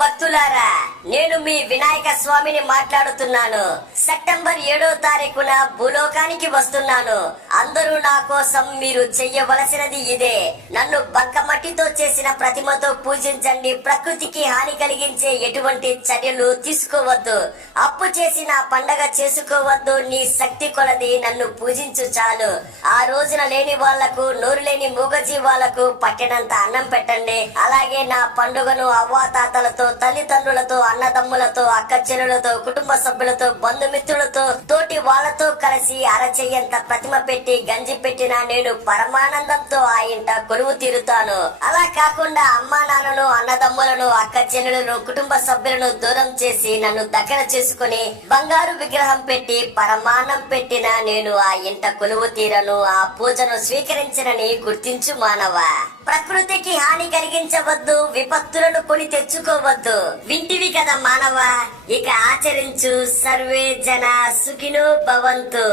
భక్తులారా, నేను మీ వినాయక స్వామిని మాట్లాడుతున్నాను. సెప్టెంబర్ 7వ తారీఖున భూలోకానికి వస్తున్నాను. అందరూ నా కోసం మీరు చెయ్యవలసినది ఇదే. నన్ను బంకమట్టితో చేసిన ప్రతిమతో పూజించండి. ప్రకృతికి హాని కలిగించే ఎటువంటి చర్యలు తీసుకోవద్దు. అప్పు చేసి నా పండగ చేసుకోవద్దు. నీ శక్తి కొలది నన్ను పూజించు చాలు. ఆ రోజున లేని వాళ్లకు, నోరు లేని మూగజీవాలకు పట్టినంత అన్నం పెట్టండి. అలాగే నా పండుగను అవ్వాతాతలతో, తల్లిదండ్రులతో, అన్నదమ్ములతో, అక్క చెల్లెలతో, కుటుంబ సభ్యులతో, బంధుమిత్రులతో, తోటి వాళ్లతో కలిసి అరచెయ్యంత ప్రతిమ పెట్టి గంజి పెట్టినా నేను పరమానందంతో ఆ ఇంట కొలువు తీరుతాను. అలా కాకుండా అమ్మా నాన్నను, అన్నదమ్ములను, అక్క చెల్లెలను, కుటుంబ సభ్యులను దూరం చేసి నన్ను దగ్గర చేసుకుని బంగారు విగ్రహం పెట్టి పరమాన్నం పెట్టినా నేను ఆ ఇంట కొలువు తీరను. ఆ పూజను స్వీకరించనని గుర్తించు మానవా. ప్రకృతికి హాని కలిగించవద్దు. విపత్తులను కొని తెచ్చుకోవద్దు. వింటివి కదా మానవా, ఇక ఆచరించు. సర్వే జన సుఖినో భవంతు.